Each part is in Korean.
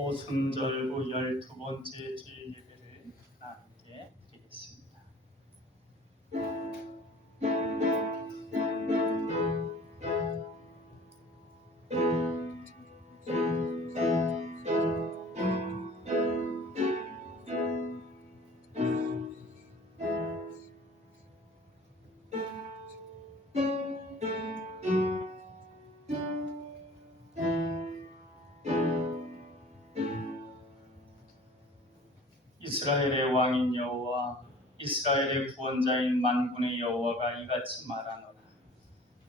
오순절구 12번째 주일 예배를 함께 드리겠습니다. 이스라엘의 왕인 여호와, 이스라엘의 구원자인 만군의 여호와가 이같이 말하노라.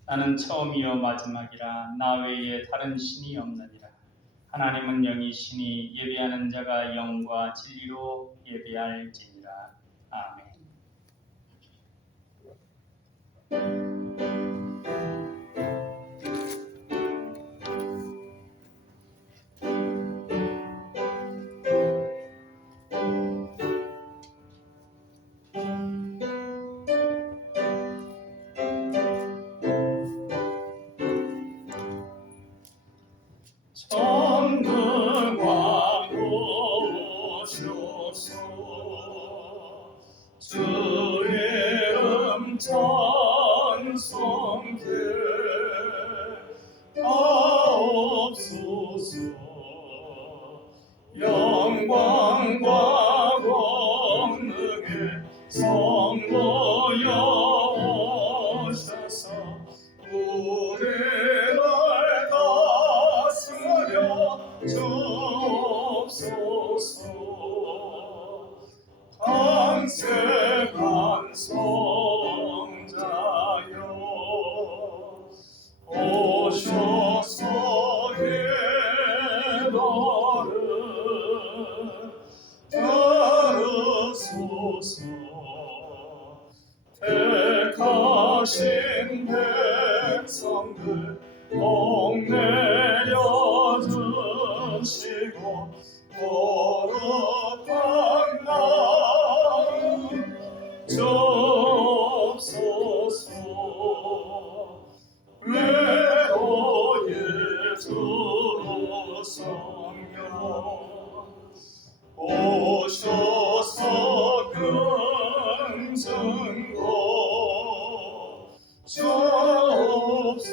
나는 처음이요 마지막이라. 나 외에 다른 신이 없느니라. 하나님은 영이시니 예배하는 자가 영과 진리로 예배할지니라. 아멘. 전능왕 오소서. 주의 이름 찬송케 하옵소서. 영광과 권능의 성모여 오셔서 우리를 다스려 주옵소서. 강색한 성자여 오셔서 예배를 들으소서. 택하신 백성들 복 내려주시고 거룩한 마음 주옵소서. 레오의 주 성령 오셔서 긍정고 주옵소서.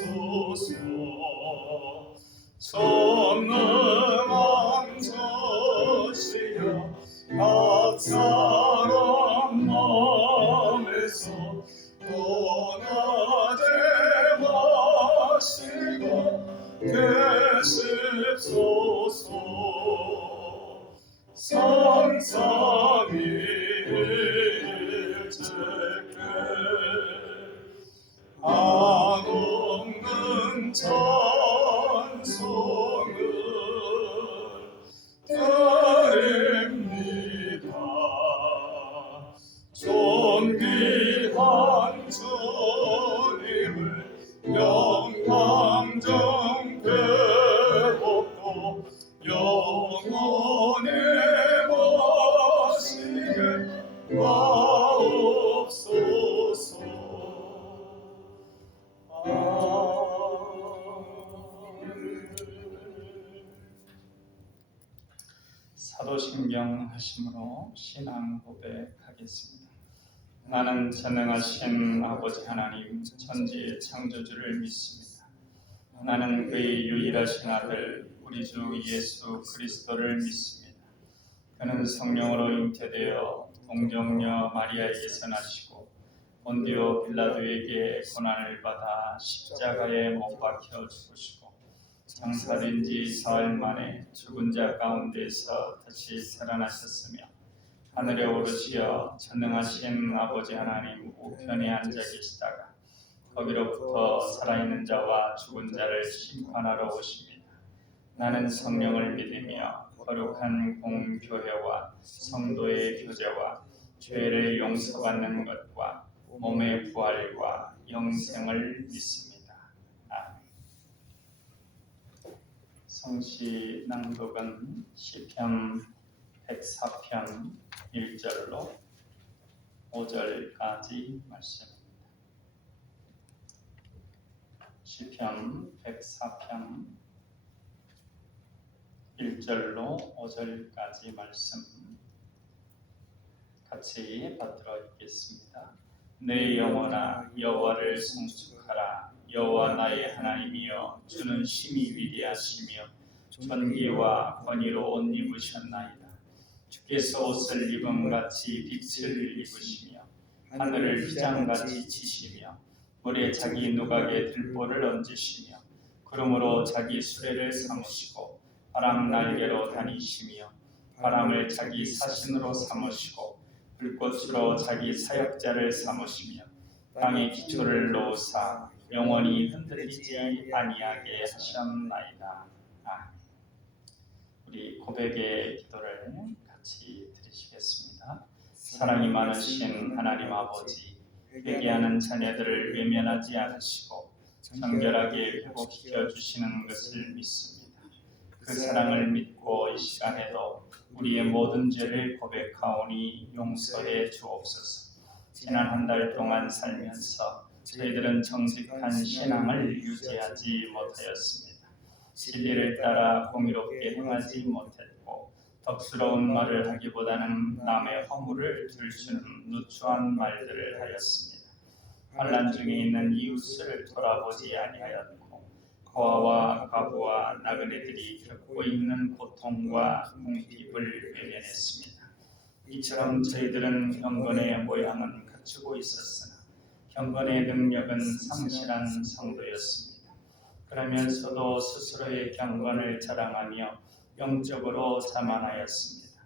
전능한 저시여 각 사람 마음에서 떠나지 마시고 계십소서. 삼삼일체께 안 없는 찬송을 드립니다. 존귀한 주님을 영광정 배웠고 영원히 모시게 하옵소서. 사도신경 하심으로 신앙 고백하겠습니다. 나는 전능하신 아버지 하나님 천지의 창조주를 믿습니다. 나는 그의 유일하신 아들 우리 주 예수 그리스도를 믿습니다. 그는 성령으로 잉태되어 동정녀 마리아에게서 나시고 본디오 빌라도에게 고난을 받아 십자가에 못 박혀 죽으시고 장사된 지 사흘 만에 죽은 자 가운데서 다시 살아나셨으며 하늘에 오르시어 전능하신 아버지 하나님 우편에 앉아 계시다가 거기로부터 살아있는 자와 죽은 자를 심판하러 오십니다. 나는 성령을 믿으며 거룩한 공교회와 성도의 교제와 죄를 용서받는 것과 몸의 부활과 영생을 믿습니다. 아멘. 성시 낭독은 시편 104편 1절로 5절까지 말씀입니다. 시편 104편 1절로 5절까지 말씀 같이 받들어 읽겠습니다. 내 영혼아 여호와를 송축하라. 여호와 나의 하나님이여 주는 심히 위대하시며 존귀와 권위로 옷 입으셨나이다. 주께서 옷을 입음같이 빛을 입으시며 하늘을 휘장같이 치시며 물에 자기 누각에 들보를 얹으시며 구름으로 자기 수레를 삼으시고 바람 날개로 다니시며 바람을 자기 사신으로 삼으시고 불꽃으로 자기 사역자를 삼으시며 땅에 기초를 놓으사 영원히 흔들리지 아니하게 하셨나이다. 우리 고백의 기도를 같이 드리시겠습니다. 사랑이 많으신 하나님 아버지, 회개하는 자녀들을 외면하지 않으시고 정결하게 회복시켜 주시는 것을 믿습니다. 그 사랑을 믿고 이 시간에도 우리의 모든 죄를 고백하오니 용서해 주옵소서. 지난 한 달 동안 살면서 저희들은 정직한 신앙을 유지하지 못하였습니다. 진리를 따라 공의롭게 행하지 못했고 덕스러운 말을 하기보다는 남의 허물을 들추는 누추한 말들을 하였습니다. 환난 중에 있는 이웃을 돌아보지 아니하였고 고아와 과부와 나그네들이 겪고 있는 고통과 궁핍을 외면했습니다. 이처럼 저희들은 경건의 모양은 갖추고 있었으나 경건의 능력은 상실한 성도였습니다. 그러면서도 스스로의 경건을 자랑하며 영적으로 자만하였습니다.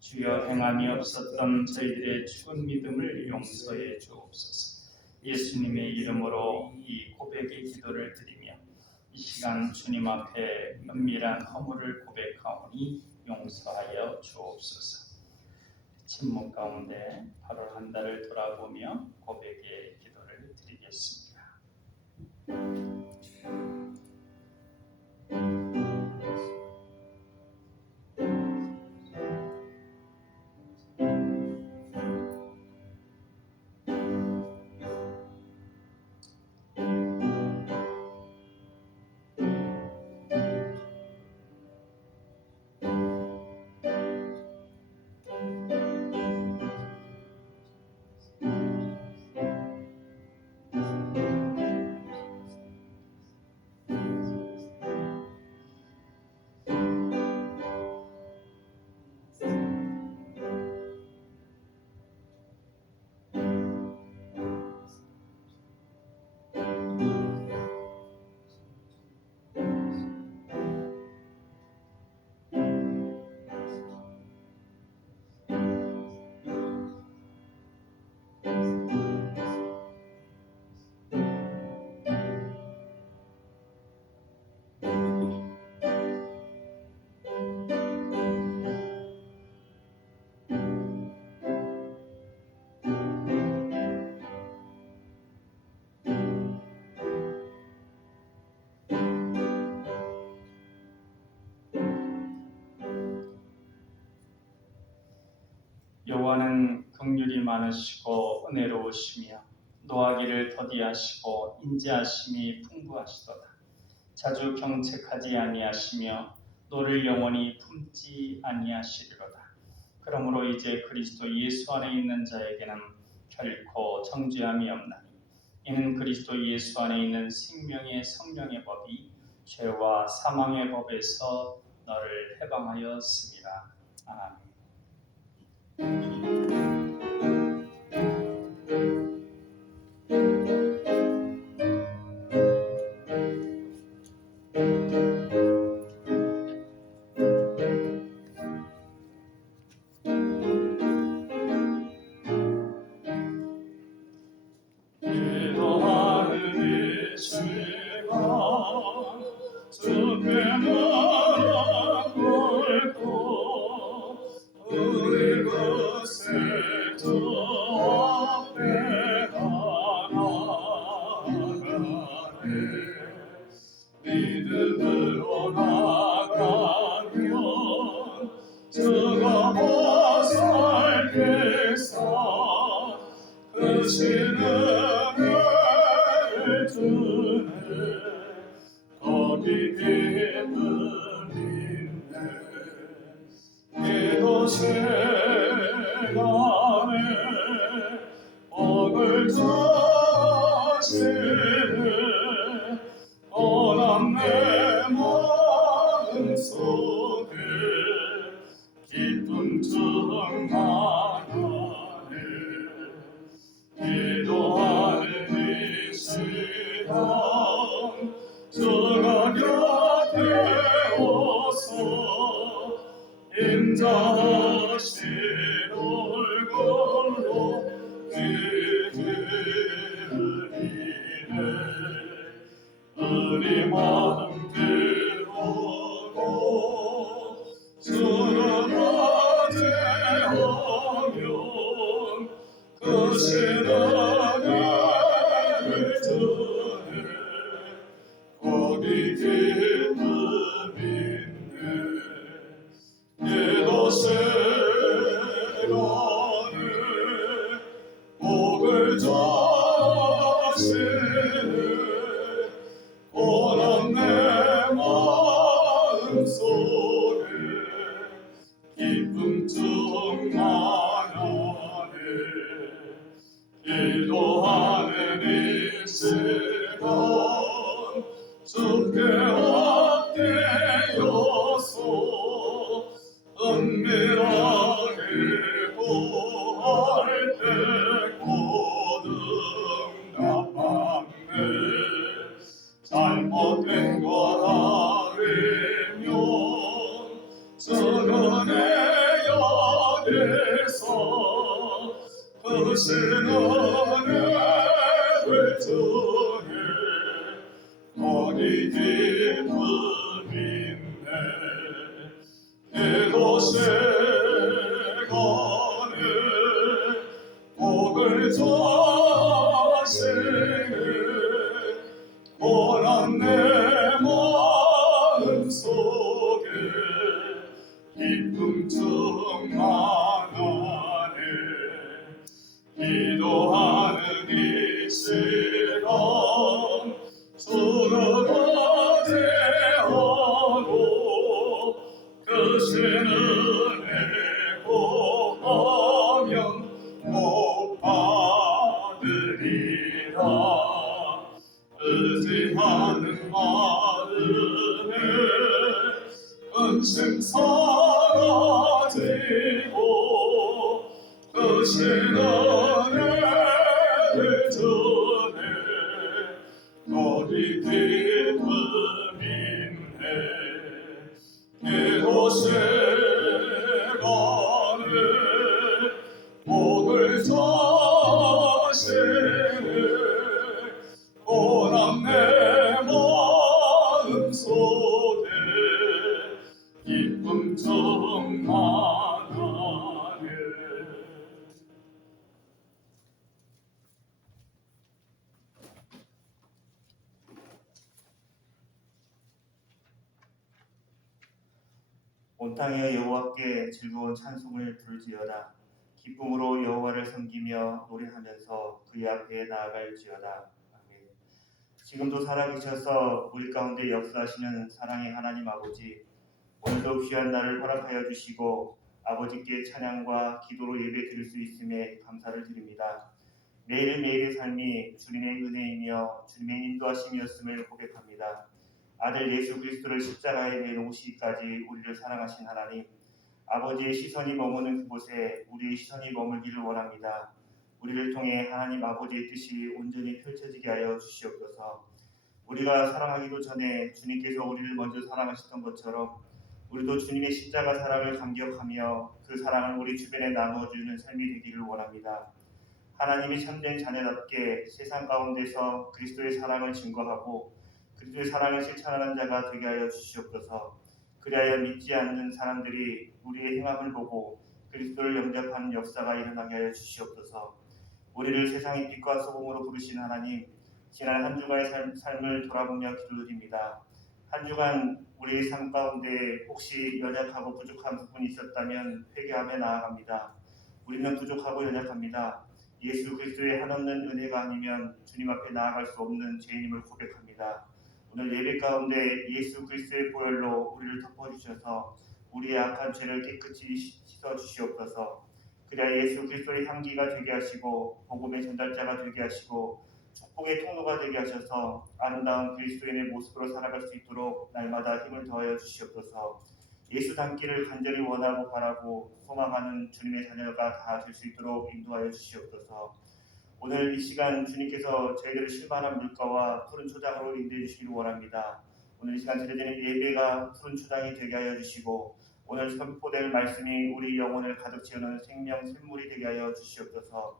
주여 행함이 없었던 저희들의 죽은 믿음을 용서해 주옵소서. 예수님의 이름으로 이 고백의 기도를 드리며 이 시간 주님 앞에 은밀한 허물을 고백하오니 용서하여 주옵소서. 침묵 가운데 8월 한 달을 돌아보며 고백의 기도를 드리겠습니다. 여호와는 긍휼이 많으시고 은혜로우시며 노하기를 더디하시고 인자하심이 풍부하시도다. 자주 경책하지 아니하시며 노를 영원히 품지 아니하시리로다. 그러므로 이제 그리스도 예수 안에 있는 자에게는 결코 정죄함이 없나니 이는 그리스도 예수 안에 있는 생명의 성령의 법이 죄와 사망의 법에서 너를 해방하였습니다. 아멘. 믿음으로 나가면 주가 보살펴서 그 신은혜를 주네 거기 기쁨 있네 인자하신 얼굴로 기드리네 우리 마음대로고 주님을 대하면 그 신앙을 전해 거기 기쁨 있네 이곳에 가네 복을 자시네 고난 내 마음속에 기쁨 충만하네 기도하는 이 시간 주께 엎드려서 은밀하게 구할 때 곧 응답하네 잘못된 것 아니면 저는 내 안에서 그 신앙을 전해 거기 기쁨 있네 이곳에 가네 복을 자시네 고난 내 마음속에 기쁨 충만하네 기도하는 이 시간 주를 대하고 그 신은혜 구하면 못 받으리라 의지하는 마음에 근심 사라지고 그 신은혜를 전해 거기 기쁨 있네 이곳에 가네 복을 자시네 고난 내 마음속에 기쁨 충만하네 온 땅에 여호와께 즐거운 찬송을 부를지어다. 기쁨으로 여호와를 섬기며 노래하면서 그의 앞에 나아갈지어다. 아멘. 지금도 살아계셔서 우리 가운데 역사하시는 사랑의 하나님 아버지, 오늘도 귀한 날을 허락하여 주시고 아버지께 찬양과 기도로 예배 드릴 수 있음에 감사를 드립니다. 매일매일의 삶이 주님의 은혜이며 주님의 인도하심이었음을 고백합니다. 아들 예수 그리스도를 십자가에 내놓으시기까지 우리를 사랑하신 하나님, 아버지의 시선이 머무는 그곳에 우리의 시선이 머물기를 원합니다. 우리를 통해 하나님 아버지의 뜻이 온전히 펼쳐지게 하여 주시옵소서. 우리가 사랑하기도 전에 주님께서 우리를 먼저 사랑하셨던 것처럼 우리도 주님의 십자가 사랑을 감격하며 그 사랑을 우리 주변에 나누어주는 삶이 되기를 원합니다. 하나님이 참된 자녀답게 세상 가운데서 그리스도의 사랑을 증거하고 그리스도의 사랑을 실천하는 자가 되게 하여 주시옵소서. 그리하여 믿지 않는 사람들이 우리의 행함을 보고 그리스도를 영접하는 역사가 일어나게 하여 주시옵소서. 우리를 세상의 빛과 소금으로 부르신 하나님, 지난 한 주간의 삶을 돌아보며 기도드립니다. 한 주간 우리의 삶 가운데 혹시 연약하고 부족한 부분이 있었다면 회개하며 나아갑니다. 우리는 부족하고 연약합니다. 예수 그리스도의 한없는 은혜가 아니면 주님 앞에 나아갈 수 없는 죄인임을 고백합니다. 오늘 예배 가운데 예수 그리스도의 보혈로 우리를 덮어주셔서 우리의 악한 죄를 깨끗이 씻어주시옵소서. 그래야 예수 그리스도의 향기가 되게 하시고 복음의 전달자가 되게 하시고 축복의 통로가 되게 하셔서 아름다운 그리스도인의 모습으로 살아갈 수 있도록 날마다 힘을 더하여 주시옵소서. 예수 닮기를 간절히 원하고 바라고 소망하는 주님의 자녀가 다 될 수 있도록 인도하여 주시옵소서. 오늘 이 시간 주님께서 저희들을 실만한 물가와 푸른 초장으로 인도해 주시기를 원합니다. 오늘 이 시간 드려지는 예배가 푸른 추당이 되게 하여 주시고 오늘 선포될 말씀이 우리 영혼을 가득 채우는 생명 샘물이 되게 하여 주시옵소서.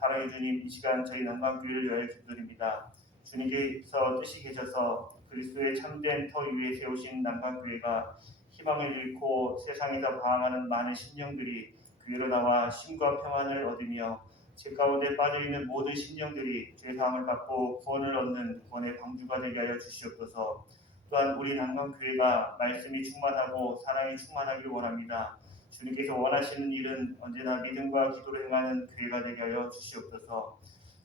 사랑의 주님, 이 시간 저희 난방교회를 위하여 기도드립니다. 주님께서 뜻이 계셔서 그리스도의 참된 터 위에 세우신 난방교회가 희망을 잃고 세상에서 방황하는 많은 심령들이 교회로 나와 쉼과 평안을 얻으며 죄 가운데 빠져있는 모든 심령들이 죄사함을 받고 구원을 얻는 구원의 방주가 되게 하여 주시옵소서. 또한 우리 난방교회가 말씀이 충만하고 사랑이 충만하길 원합니다. 주님께서 원하시는 일은 언제나 믿음과 기도로 행하는 교회가 되게 하여 주시옵소서.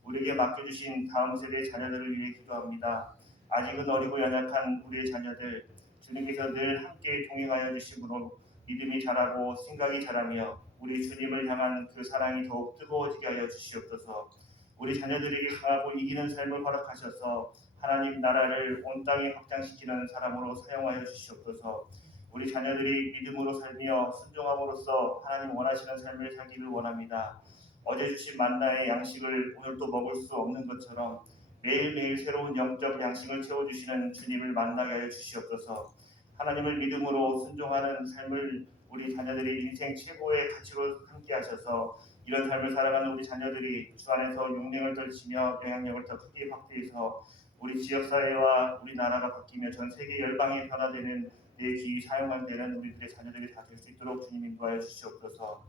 우리에게 맡겨주신 다음 세대의 자녀들을 위해 기도합니다. 아직은 어리고 연약한 우리의 자녀들, 주님께서 늘 함께 동행하여 주심으로 믿음이 자라고 생각이 자라며 우리 주님을 향한 그 사랑이 더욱 뜨거워지게 하여 주시옵소서. 우리 자녀들에게 강하고 이기는 삶을 허락하셔서 하나님 나라를 온 땅에 확장시키는 사람으로 사용하여 주시옵소서. 우리 자녀들이 믿음으로 살며 순종함으로써 하나님 원하시는 삶을 살기를 원합니다. 어제 주신 만나의 양식을 오늘 또 먹을 수 없는 것처럼 매일매일 새로운 영적 양식을 채워주시는 주님을 만나게 하여 주시옵소서. 하나님을 믿음으로 순종하는 삶을 우리 자녀들이 인생 최고의 가치로 함께 하셔서 이런 삶을 살아가는 우리 자녀들이 주 안에서 용맹을 떨치며 영향력을 더 크게 확대해서 우리 지역사회와 우리나라가 바뀌며 전 세계 열방에 변화되는 내 기위 사용되는 우리들의 자녀들이 다 될 수 있도록 주님 인도하여 주시옵소서.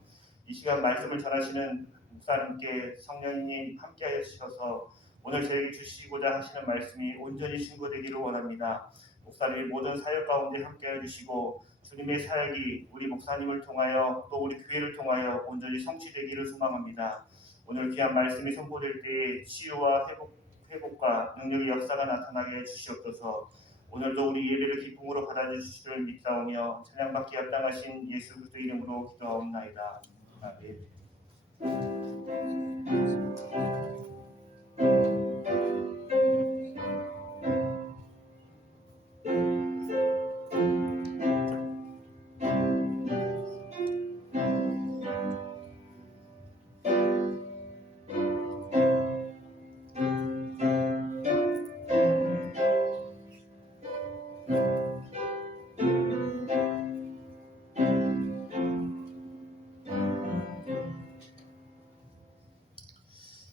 이 시간 말씀을 전하시는 목사님께 성령님 함께하여 주셔서 오늘 저에게 주시고자 하시는 말씀이 온전히 신고되기를 원합니다. 목사님이 모든 사역 가운데 함께하여 주시고 주님의 사역이 우리 목사님을 통하여 또 우리 교회를 통하여 온전히 성취되기를 소망합니다. 오늘 귀한 말씀이 선포될 때에 치유와 회복과 능력의 역사가 나타나게 해주시옵소서. 오늘도 우리 예배를 기쁨으로 받아주시기를 믿사오며 찬양받기 합당하신 예수 그리스도 이름으로 기도하옵나이다. 아멘.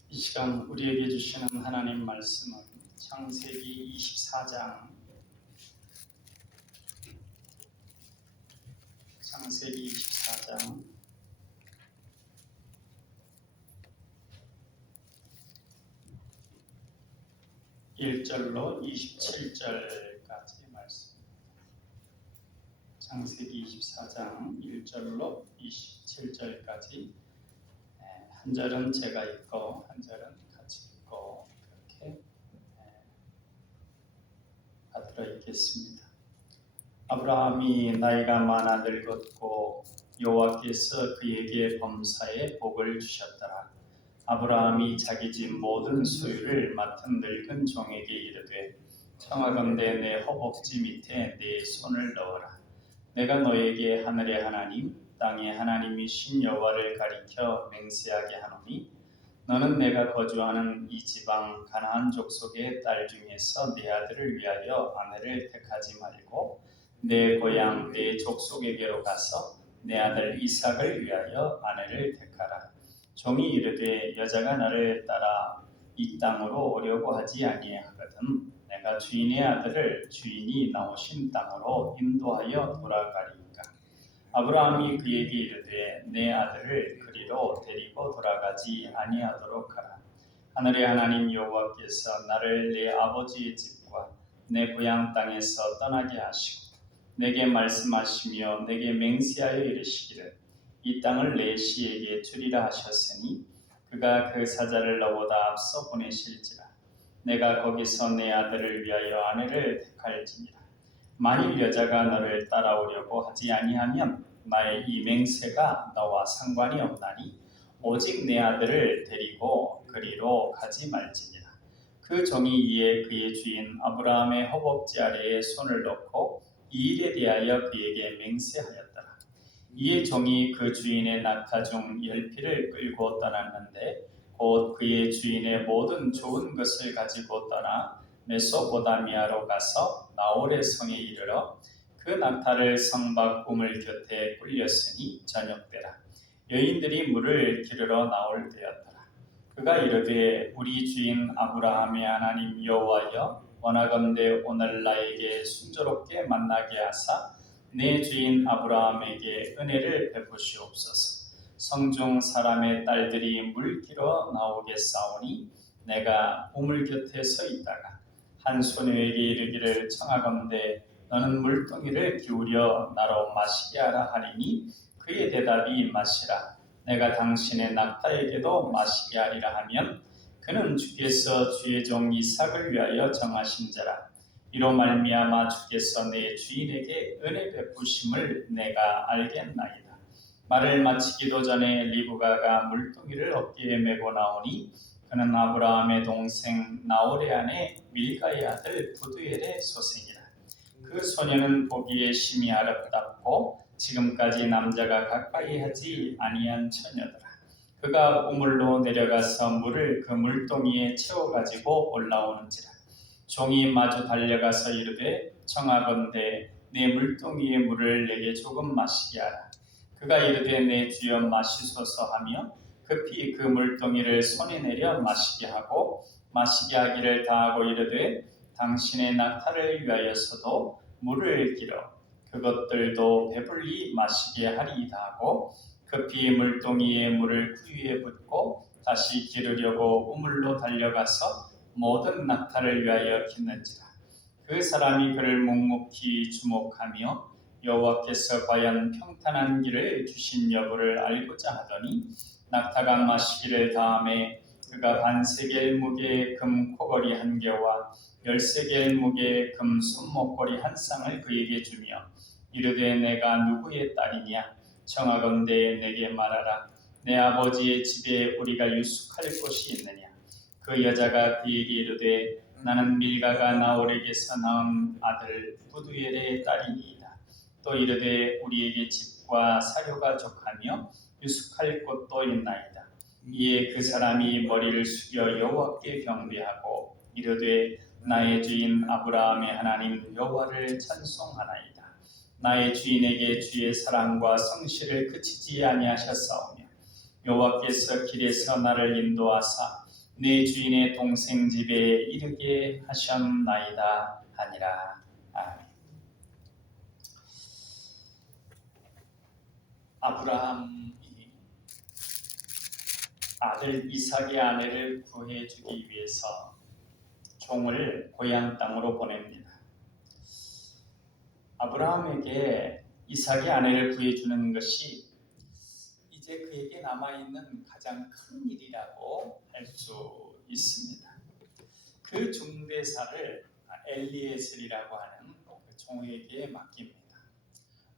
이 시간 우리에게 주시는 하나님 말씀은 창세기 24장 1절로 27절까지 말씀입니다. 창세기 24장 1절로 27절까지 한 절은 제가 읽고 한 절은 같이 읽고 그렇게 받들어 읽겠습니다. 아브라함이 나이가 많아 늙었고 여호와께서 그에게 범사에 복을 주셨더라. 아브라함이 자기 집 모든 소유를 맡은 늙은 종에게 이르되 청하건대 내 허벅지 밑에 내 손을 넣어라. 내가 너에게 하늘의 하나님 땅의 하나님이신 여호와를 가리켜 맹세하게 하노니 너는 내가 거주하는 이 지방 가나안 족속의 딸 중에서 내 아들을 위하여 아내를 택하지 말고 내 고향 내 족속에게로 가서 내 아들 이삭을 위하여 아내를 택하라. 종이 이르되 여자가 나를 따라 이 땅으로 오려고 하지 아니하거든 내가 주인의 아들을 주인이 나오신 땅으로 인도하여 돌아가리이까. 아브라함이 그에게 이르되 내 아들을 그리로 데리고 돌아가지 아니하도록 하라. 하늘의 하나님 여호와께서 나를 내 아버지의 집과 내 고향 땅에서 떠나게 하시고 내게 말씀하시며 내게 맹세하여 이르시기를 이 땅을 내 시에게 주리라 하셨으니 그가 그 사자를 너보다 앞서 보내실지라. 내가 거기서 내 아들을 위하여 아내를 택할지니라. 만일 여자가 너를 따라오려고 하지 아니하면 나의 이 맹세가 너와 상관이 없나니 오직 내 아들을 데리고 그리로 가지 말지니라. 그 종이 이에 그의 주인 아브라함의 허벅지 아래에 손을 넣고 이 일에 대하여 그에게 맹세하였더라. 이에 종이 그 주인의 낙타 중 10匹를 끌고 떠났는데 곧 그의 주인의 모든 좋은 것을 가지고 떠나 메소포타미아로 가서 나홀의 성에 이르러 그 낙타를 성 밖 우물 곁에 꿀렸으니 저녁때라. 여인들이 물을 기르러 나올 때였더라. 그가 이르되 우리 주인 아브라함의 하나님 여호와여, 원하건대 오늘 나에게 순조롭게 만나게 하사 내 주인 아브라함에게 은혜를 베푸시옵소서. 성중 사람의 딸들이 물 길어 나오겠사오니 내가 우물 곁에 서 있다가 한 소녀에게 이르기를 청하건대 너는 물동이를 기울여 나로 마시게 하라 하리니 그의 대답이 마시라. 내가 당신의 낙타에게도 마시게 하리라 하면 그는 주께서 주의 종 이삭을 위하여 정하신 자라. 이로 말미암아 주께서 내 주인에게 은혜 베푸심을 내가 알겠나이다. 말을 마치기도 전에 리브가가 물동이를 어깨에 메고 나오니 그는 아브라함의 동생 나홀의 아내 밀가의 아들 부두엘의 소생이라. 그 소녀는 보기에 심히 아름답고 지금까지 남자가 가까이 하지 아니한 처녀더라. 그가 우물로 내려가서 물을 그 물동이에 채워 가지고 올라오는지라. 종이 마주 달려가서 이르되 청하건대 내 물동이의 물을 내게 조금 마시게 하라. 그가 이르되 내 주여 마시소서 하며 급히 그 물동이를 손에 내려 마시게 하고 마시게 하기를 다하고 이르되 당신의 낙타를 위하여서도 물을 길어 그것들도 배불리 마시게 하리이다 하고 급히 물동이에 물을 구유에 붓고 다시 기르려고 우물로 달려가서 모든 낙타를 위하여 깃는지라. 그 사람이 그를 묵묵히 주목하며 여호와께서 과연 평탄한 길을 주신 여부를 알고자 하더니 낙타가 마시기를 다음에 그가 반세겔 무게의 금 코걸이 한 개와 10세겔 무게의 금 손목걸이 한 쌍을 그에게 주며 이르되 내가 누구의 딸이냐? 청하건대 내게 말하라. 내 아버지의 집에 우리가 유숙할 곳이 있느냐? 그 여자가 그에게 이르되 나는 밀가가 나홀에게서 낳은 아들 부두엘의 딸이니이다. 또 이르되 우리에게 집과 사료가 족하며 유숙할 곳도 있나이다. 이에 그 사람이 머리를 숙여 여호와께 경배하고 이르되 나의 주인 아브라함의 하나님 여호와를 찬송하나이다. 나의 주인에게 주의 사랑과 성실을 그치지 아니하셨사오며 여호와께서 길에서 나를 인도하사 내 주인의 동생 집에 이르게 하셨나이다 하니라. 아멘. 아브라함이 아들 이삭의 아내를 구해주기 위해서 종을 고향 땅으로 보냅니다. 아브라함에게 이삭의 아내를 구해주는 것이 이제 그에게 남아있는 가장 큰 일이라고 할 수 있습니다. 그 중대사를 엘리에셀이라고 하는 그 종에게 맡깁니다.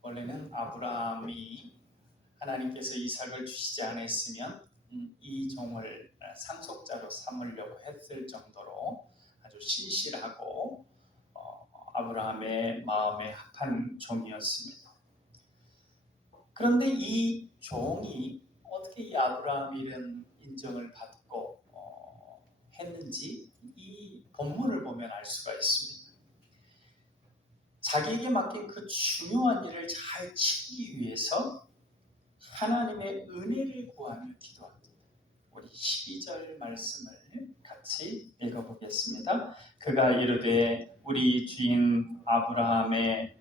원래는 아브라함이 하나님께서 이삭을 주시지 않았으면 이 종을 상속자로 삼으려고 했을 정도로 아주 신실하고 아브라함의 마음에 합한 종이었습니다. 그런데 이 종이 어떻게 이 아브라함이 이런 인정을 받고 했는지 이 본문을 보면 알 수가 있습니다. 자기에게 맡긴 그 중요한 일을 잘 치기 위해서 하나님의 은혜를 구하며 기도합니다. 우리 12절 말씀을 같이 읽어보겠습니다. 그가 이르되 우리 주인 아브라함의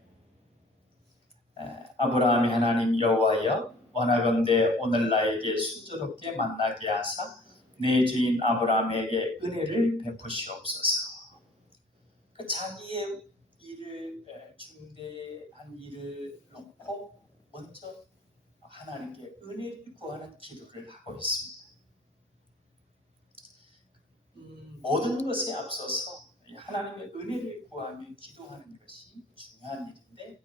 하나님 여호와여, 원하건대 오늘 나에게 순조롭게 만나게 하사 내 주인 아브라함에게 은혜를 베푸시옵소서. 자기의 일을 중대한 일을 놓고 먼저 하나님께 은혜를 구하는 기도를 하고 있습니다. 모든 것에 앞서서 하나님의 은혜를 구하며 기도하는 것이 중요한 일인데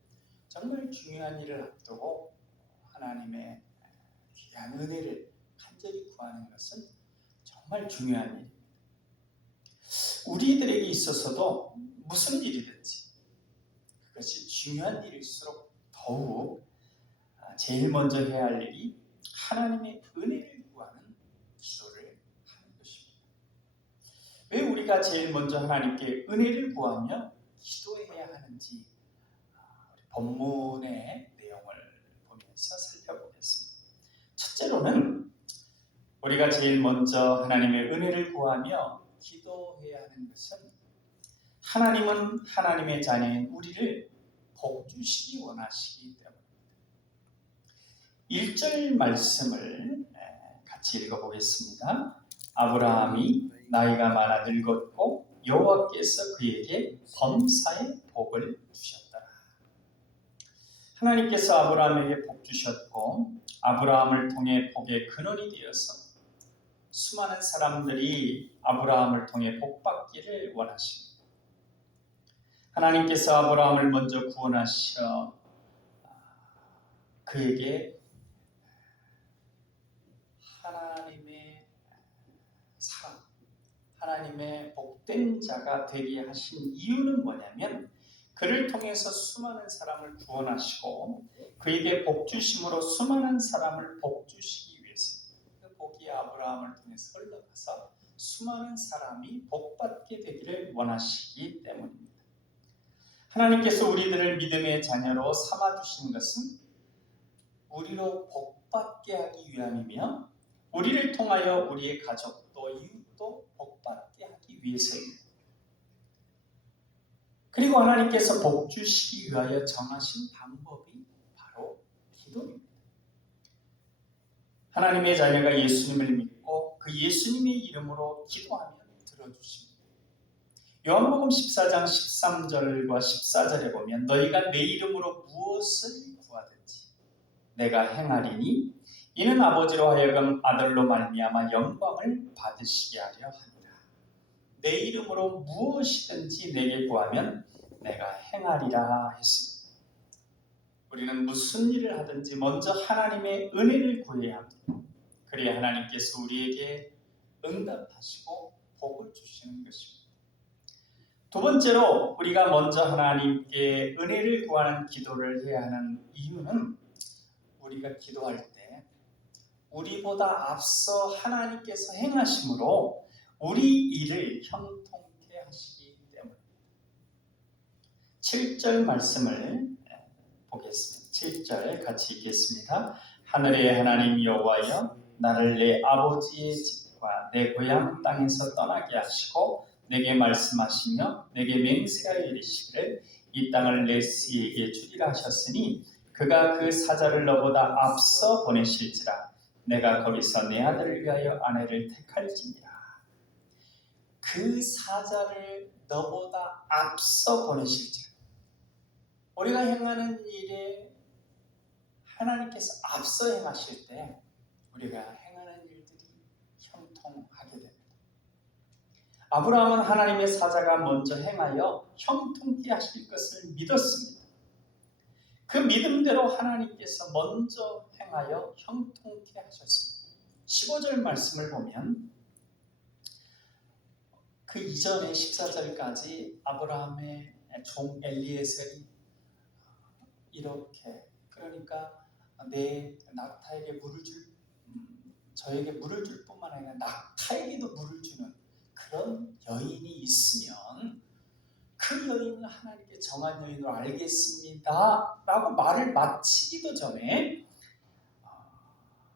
정말 중요한 일을 앞두고 하나님의 귀한 은혜를 간절히 구하는 것은 정말 중요한 일입니다. 우리들에게 있어서도 무슨 일이든지 그것이 중요한 일일수록 더욱 제일 먼저 해야 할 일이 하나님의 은혜를 구하는 기도를 하는 것입니다. 왜 우리가 제일 먼저 하나님께 은혜를 구하며 기도해야 하는지 우리 본문의 내용을 보면서 살펴보겠습니다. 첫째로는 우리가 제일 먼저 하나님의 은혜를 구하며 기도해야 하는 것은 하나님은 하나님의 자녀인 우리를 복주시기 원하시기 때문입니다. 1절 말씀을 같이 읽어보겠습니다. 아브라함이 나이가 많아 늙었고 여호와께서 그에게 범사의 복을 주셨더라. 하나님께서 아브라함에게 복 주셨고 아브라함을 통해 복의 근원이 되어서 수많은 사람들이 아브라함을 통해 복받기를 원하십니다. 하나님께서 아브라함을 먼저 구원하셔 그에게 하나님의 사랑, 하나님의 복된 자가 되게 하신 이유는 뭐냐면 그를 통해서 수많은 사람을 구원하시고 그에게 복 주심으로 수많은 사람을 복 주시기 위해서입니다. 그 복이 아브라함을 통해서 흘러가서 수많은 사람이 복받게 되기를 원하시기 때문입니다. 하나님께서 우리들을 믿음의 자녀로 삼아주신 것은 우리로 복받게 하기 위함이며 우리를 통하여 우리의 가족도 이웃도 복받게 하기 위해서입니다. 그리고 하나님께서 복 주시기 위하여 정하신 방법이 바로 기도입니다. 하나님의 자녀가 예수님을 믿고 그 예수님의 이름으로 기도하면 들어주십니다. 요한복음 14장 13절과 14절에 보면 너희가 내 이름으로 무엇을 구하든지 내가 행하리니 이는 아버지로 하여금 아들로 말미암아 영광을 받으시게 하려 하니라. 내 이름으로 무엇이든지 내게 구하면 내가 행하리라 했습니다. 우리는 무슨 일을 하든지 먼저 하나님의 은혜를 구해야 합니다. 그래야 하나님께서 우리에게 응답하시고 복을 주시는 것입니다. 두 번째로 우리가 먼저 하나님께 은혜를 구하는 기도를 해야 하는 이유는 우리가 기도할 때 우리보다 앞서 하나님께서 행하심으로 우리 일을 형통케 하시기 때문입니다. 7절 말씀을 보겠습니다. 7절 같이 읽겠습니다. 하늘의 하나님 여호와여 나를 내 아버지의 집과 내 고향 땅에서 떠나게 하시고 내게 말씀하시며 내게 맹세하여 이르시기를 이 땅을 내 씨에게 주리라 하셨으니 그가 그 사자를 너보다 앞서 보내실지라 내가 거기서 내 아들을 위하여 아내를 택할지니라. 그 사자를 너보다 앞서 보내실지라. 우리가 행하는 일에 하나님께서 앞서 행하실 때 우리가 행하는 일들이 형통하게 됩니다. 아브라함은 하나님의 사자가 먼저 행하여 형통케 하실 것을 믿었습니다. 그 믿음대로 하나님께서 먼저 행하여 형통케 하셨습니다. 15절 말씀을 보면 그 이전에 14절까지 아브라함의 종 엘리에셀이 이렇게 그러니까 내 낙타에게 물을 저에게 물을 줄 뿐만 아니라 낙타에게도 물을 주는 그런 여인이 있으면 그 여인은 하나님께 정한 여인으로 알겠습니다 라고 말을 마치기도 전에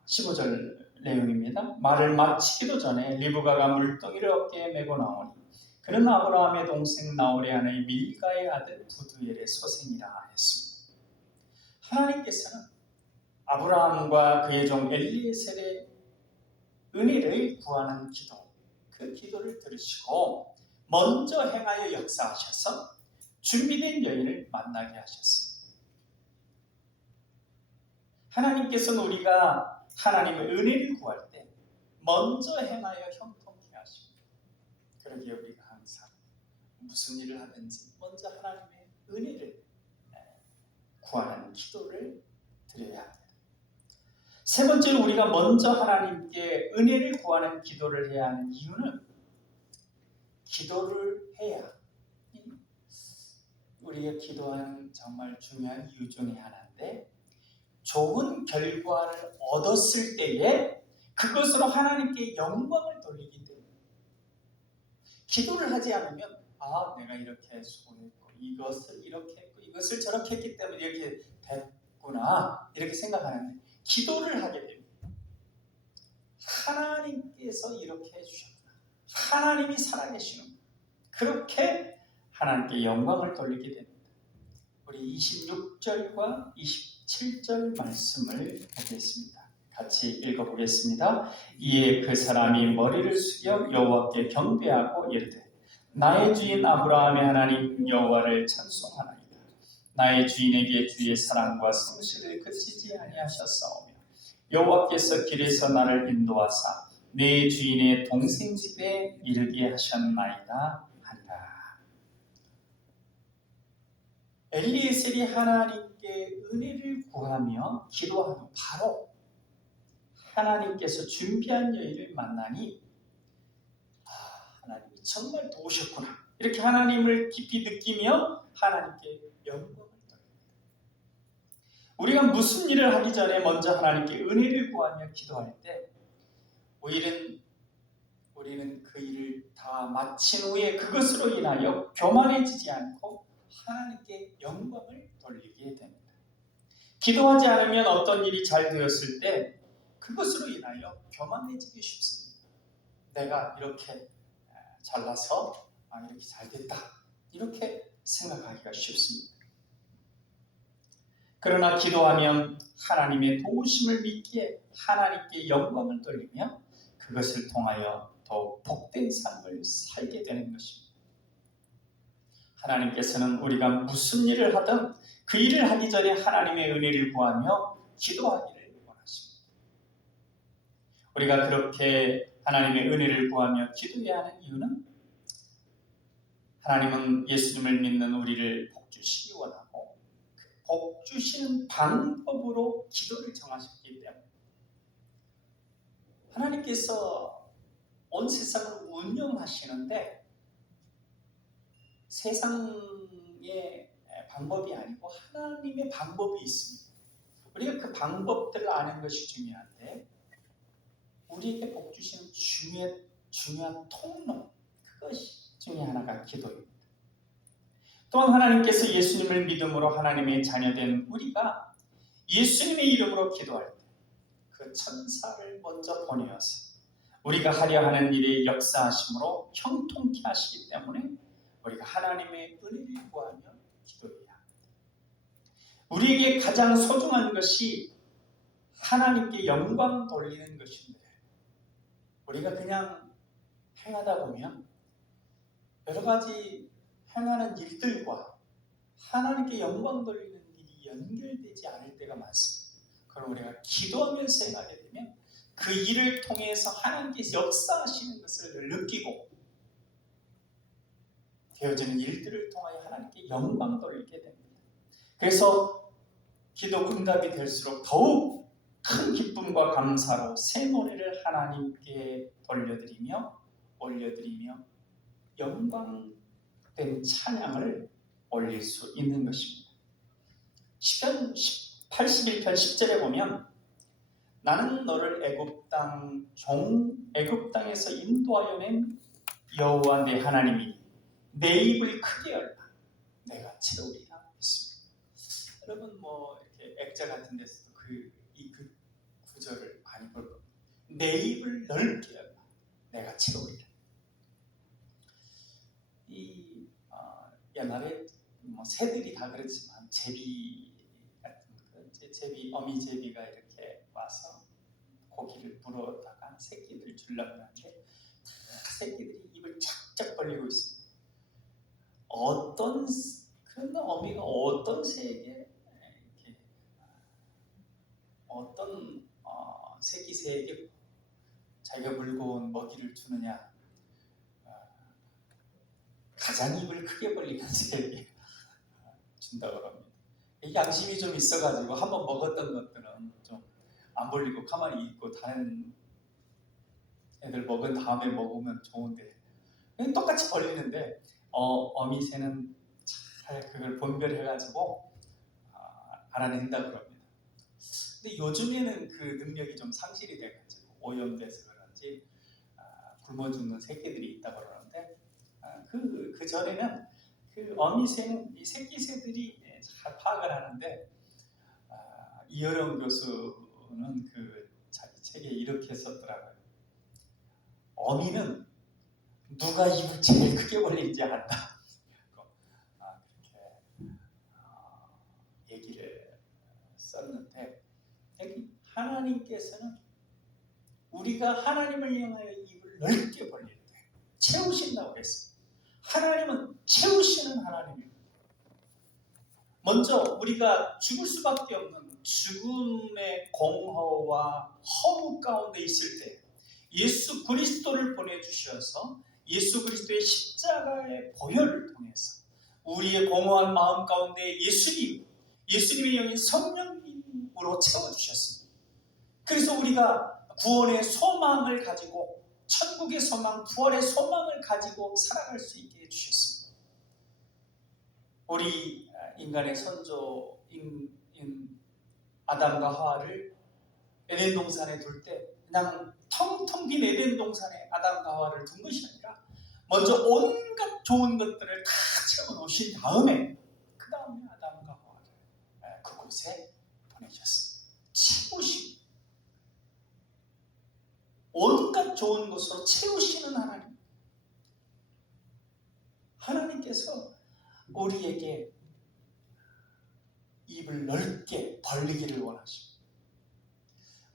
15절 내용입니다. 말을 마치기도 전에 리브가가 물동이를 어깨에 메고 나오니 그는 아브라함의 동생 나홀의 아내 밀가의 아들 부두엘의 소생이라 했습니다. 하나님께서는 아브라함과 그의 종 엘리에셀의 은혜를 구하는 기도, 그 기도를 들으시고 먼저 행하여 역사하셔서 준비된 여인을 만나게 하셨습니다. 하나님께서는 우리가 하나님의 은혜를 구할 때 먼저 행하여 형통케 하십니다. 그러기에 우리가 항상 무슨 일을 하든지 먼저 하나님의 은혜를 구하는 기도를 드려야 합니다. 세 번째로 우리가 먼저 하나님께 은혜를 구하는 기도를 해야 하는 이유는 기도를 해야 우리가 기도하는 정말 중요한 이유 중에 하나인데 좋은 결과를 얻었을 때에 그것으로 하나님께 영광을 돌리기 때문에 기도를 하지 않으면 내가 이렇게 수고했고 이것을 이렇게 했고 이것을 저렇게 했기 때문에 이렇게 됐구나 이렇게 생각하는데 기도를 하게 됩니다. 하나님께서 이렇게 해주셨구나. 하나님이 살아계시는 그렇게 하나님께 영광을 돌리게 됩니다. 우리 26절과 27절 말씀을 보겠습니다. 같이 읽어보겠습니다. 이에 그 사람이 머리를 숙여 여호와께 경배하고 이르되 나의 주인 아브라함의 하나님 여호와를 찬송하나이다. 나의 주인에게 주의 사랑과 성실을 그치지 아니하셨사오며 여호와께서 길에서 나를 인도하사 내 주인의 동생 집에 이르게 하셨나이다 하니라. 엘리에셀이 하나님께 은혜를 구하며 기도하며 바로 하나님께서 준비한 여인을 만나니 하나님이 정말 도우셨구나 이렇게 하나님을 깊이 느끼며 하나님께 영광을 돌립니다. 우리가 무슨 일을 하기 전에 먼저 하나님께 은혜를 구하며 기도할 때 우리는 그 일을 다 마친 후에 그것으로 인하여 교만해지지 않고 하나님께 영광을 돌리게 됩니다. 기도하지 않으면 어떤 일이 잘 되었을 때 그것으로 인하여 교만해지기 쉽습니다. 내가 이렇게 잘나서 이렇게 잘 됐다 이렇게 생각하기가 쉽습니다. 그러나 기도하면 하나님의 도우심을 믿기에 하나님께 영광을 돌리며 그것을 통하여 더욱 복된 삶을 살게 되는 것입니다. 하나님께서는 우리가 무슨 일을 하든 그 일을 하기 전에 하나님의 은혜를 구하며 기도하기를 원하십니다. 우리가 그렇게 하나님의 은혜를 구하며 기도해야 하는 이유는 하나님은 예수님을 믿는 우리를 복주시기 원하고 그 복주시는 방법으로 기도를 정하셨기 때문에 하나님께서 온 세상을 운영하시는데 세상의 방법이 아니고 하나님의 방법이 있습니다. 우리가 그 방법들을 아는 것이 중요한데 우리에게 복 주시는 중요한 통로 그것이 중에 하나가 기도입니다. 또한 하나님께서 예수님을 믿음으로 하나님의 자녀된 우리가 예수님의 이름으로 기도할 때 그 천사를 먼저 보내어서 우리가 하려 하는 일에 역사하심으로 형통케 하시기 때문에 우리가 하나님의 은혜를 구하며 기도해야 합니다. 우리에게 가장 소중한 것이 하나님께 영광 돌리는 것인데 우리가 그냥 행하다 보면 여러 가지 행하는 일들과 하나님께 영광 돌리는 일이 연결되지 않을 때가 많습니다. 그럼 우리가 기도하면서 행하게 되면 그 일을 통해서 하나님께서 역사하시는 것을 느끼고 되어지는 일들을 통하여 하나님께 영광 돌리게 됩니다. 그래서 기도 응답이 될수록 더욱 큰 기쁨과 감사로 새 노래를 하나님께 올려드리며 영광된 찬양을 올릴 수 있는 것입니다. 시편 81편 10절에 보면 나는 너를 애굽 땅에서 인도하여 낸 여호와 내 하나님이 내 입을 크게 열라 내가 채우리라 했습니다. 여러분 이렇게 액자 같은 데서도 이 구절을 많이 볼 겁니다. 내 입을 넓게 열라 내가 채우리라. 옛날에 새들이 다 그렇지만 제비 어미제비가 이렇게 와서 고기를 물어다가 새끼들 주려고 하는데 새끼들이 입을 쫙쫙 벌리고 있습니다. 그런 어미가 어떤 새에게 이렇게 어떤 새끼 새에게 자기가 물고 온 먹이를 주느냐? 가장 입을 크게 벌리는 새에게 준다고 합니다. 양심이 좀 있어가지고 한번 먹었던 것들은 좀 안 벌리고 가만히 있고 다른 애들 먹은 다음에 먹으면 좋은데 똑같이 벌리는데 어미새는 잘 그걸 분별해가지고 알아낸다고 합니다. 근데 요즘에는 그 능력이 좀 상실이 돼가지고 오염돼서 그런지 굶어 죽는 새끼들이 있다고 그러는데 그 전에는 그 어미새는 이 새끼새들이 잘 파악을 하는데 이어령 교수는 그 자기 책에 이렇게 썼더라고요. 어미는 누가 입을 제일 크게 벌리는지 안다. 그렇게 얘기를 썼는데 하나님께서는 우리가 하나님을 향하여 입을 넓게 벌릴 때 채우신다고 그랬습니다. 하나님은 채우시는 하나님입니다. 먼저 우리가 죽을 수밖에 없는 죽음의 공허와 허무 가운데 있을 때 예수 그리스도를 보내주셔서 예수 그리스도의 십자가의 보혈을 통해서 우리의 공허한 마음 가운데 예수님의 영이 성령님으로 채워주셨습니다. 그래서 우리가 구원의 소망을 가지고 천국의 소망, 부활의 소망을 가지고 살아갈 수 있게 해주셨습니다. 우리 인간의 선조인 아담과 하와를 에덴 동산에 둘 때 그냥 텅텅 빈 에덴 동산에 아담과 하와를 둔 것이 아니라 먼저 온갖 좋은 것들을 다 채워놓으신 다음에 그 다음에 아담과 하와를 그곳에 보내셨습니다. 채우시고 온갖 좋은 것으로 채우시는 하나님. 하나님께서 우리에게 입을 넓게 벌리기를 원하십니다.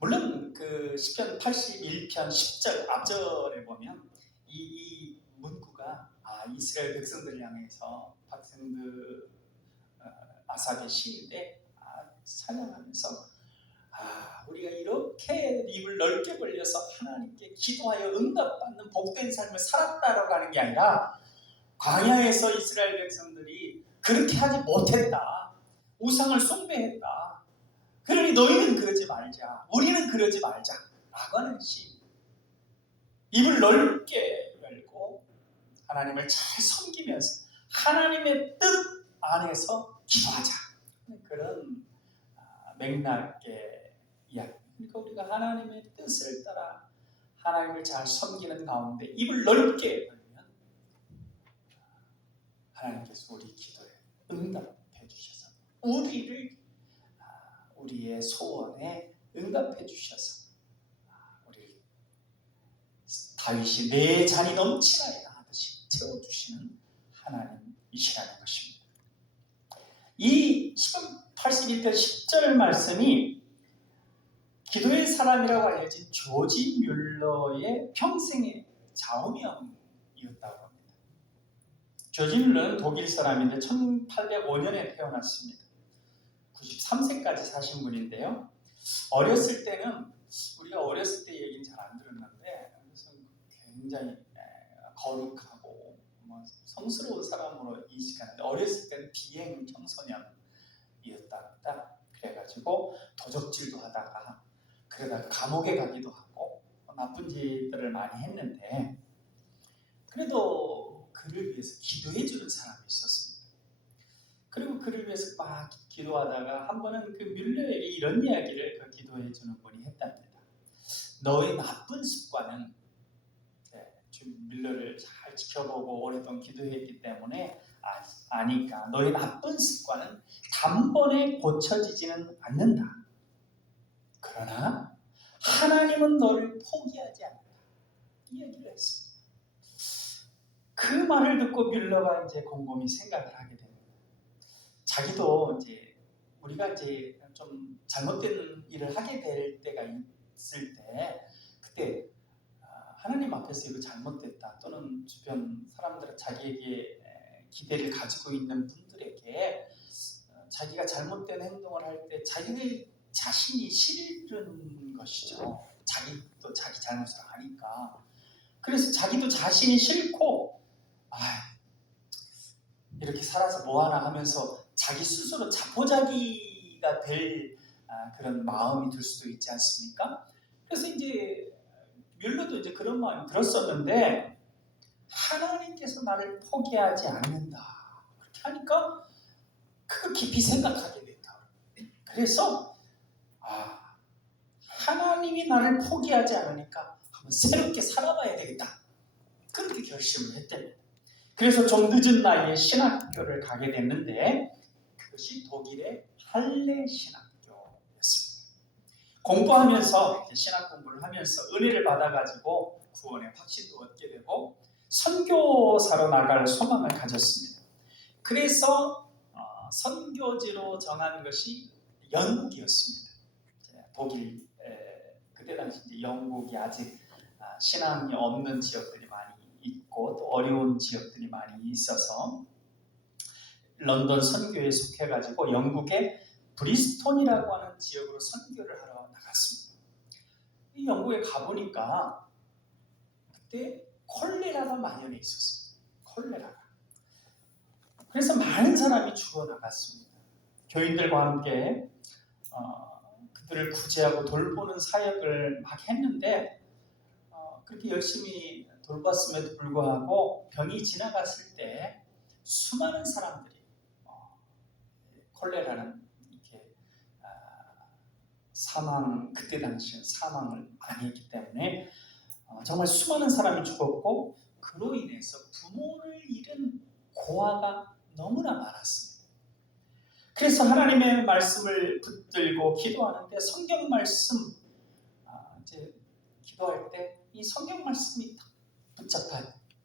물론 그 시편 81편 10절 앞절에 보면 이 문구가 이스라엘 백성들을 향해서 박성드 아삽의 시인데 찬양하면서 우리가 이렇게 입을 넓게 벌려서 하나님께 기도하여 응답받는 복된 삶을 살았다라고 하는 게 아니라 광야에서 이스라엘 백성들이 그렇게 하지 못했다. 우상을 숭배했다. 그러니 너희는 그러지 말자. 우리는 그러지 말자. 라고 하는 시. 입을 넓게 열고 하나님을 잘 섬기면서 하나님의 뜻 안에서 기도하자. 그런 맥락의 이야기. 그러니까 우리가 하나님의 뜻을 따라 하나님을 잘 섬기는 가운데 입을 넓게 열면 하나님께서 우리 기도에 응답해 주셔서 우리의 소원에 응답해 주셔서 우리 다윗이 내 잔이 넘치나이다 하듯이 채워주시는 하나님이시라는 것입니다. 이 81편 10절 말씀이 기도의 사람이라고 알려진 조지 뮬러의 평생의 좌우명이었다고 합니다. 조지 뮬러는 독일 사람인데 1805년에 태어났습니다. 93세까지 사신 분인데요. 어렸을 때는 우리가 어렸을 때 얘기는 잘 안 들었는데 굉장히 거룩하고 성스러운 사람으로 인식하는데 어렸을 때는 비행 청소년이었답니다. 그래가지고 도적질도 하다가 그러다가 감옥에 가기도 하고 나쁜 짓들을 많이 했는데 그래도 그를 위해서 기도해 주는 사람이 있었습니다. 그리고 그를 위해서 막 기도하다가 한 번은 그 뮬러에게 이런 이야기를 그 기도해 주는 분이 했답니다. 너의 나쁜 습관은 뮬러를 잘 지켜보고 오랫동안 기도했기 때문에 아니까 너의 나쁜 습관은 단번에 고쳐지지는 않는다. 그러나 하나님은 너를 포기하지 않는다. 이 얘기를 했습니다. 그 말을 듣고 뮬러가 이제 곰곰이 생각을 하게 됩니다. 자기도 이제 우리가 이제 좀 잘못된 일을 하게 될 때가 있을 때 그때 하나님 앞에서 이거 잘못됐다 또는 주변 사람들은 자기에게 기대를 가지고 있는 분들에게 자기가 잘못된 행동을 할 때 자기들 자신이 싫은 것이죠. 자기도 자기 잘못을 아니까. 그래서 자기도 자신이 싫고 이렇게 살아서 뭐하나 하면서 자기 스스로 자포자기가 될 그런 마음이 들 수도 있지 않습니까? 그래서 이제 뮬러도 이제 그런 마음이 들었었는데 하나님께서 나를 포기하지 않는다. 그렇게 하니까 그걸 깊이 생각하게 됐다. 그래서 하나님이 나를 포기하지 않으니까 한번 새롭게 살아봐야 되겠다. 그렇게 결심을 했답니다. 그래서 좀 늦은 나이에 신학교를 가게 됐는데 그것이 독일의 할레 신학교였습니다. 공부하면서 신학 공부를 하면서 은혜를 받아가지고 구원의 확신도 얻게 되고 선교사로 나갈 소망을 가졌습니다. 그래서 선교지로 정한 것이 영국이었습니다. 독일 그때 당시 이제 영국이 아직 신앙이 없는 지역들이 많이 있고 또 어려운 지역들이 많이 있어서 런던 선교에 속해가지고 영국의 브리스톤이라고 하는 지역으로 선교를 하러 나갔습니다. 이 영국에 가보니까 그때 콜레라가 만연해 있었어요. 콜레라가. 그래서 많은 사람이 죽어나갔습니다. 교인들과 함께 그들을 구제하고 돌보는 사역을 막 했는데 그렇게 열심히 돌봤음에도 불구하고 병이 지나갔을 때 수많은 사람들이 콜레라는 이렇게 그때 당시에 사망을 많이 했기 때문에 정말 수많은 사람이 죽었고 그로 인해서 부모를 잃은 고아가 너무나 많았습니다. 그래서 하나님의 말씀을 붙들고 기도하는데 성경 말씀 이제 기도할 때 이 성경 말씀이 딱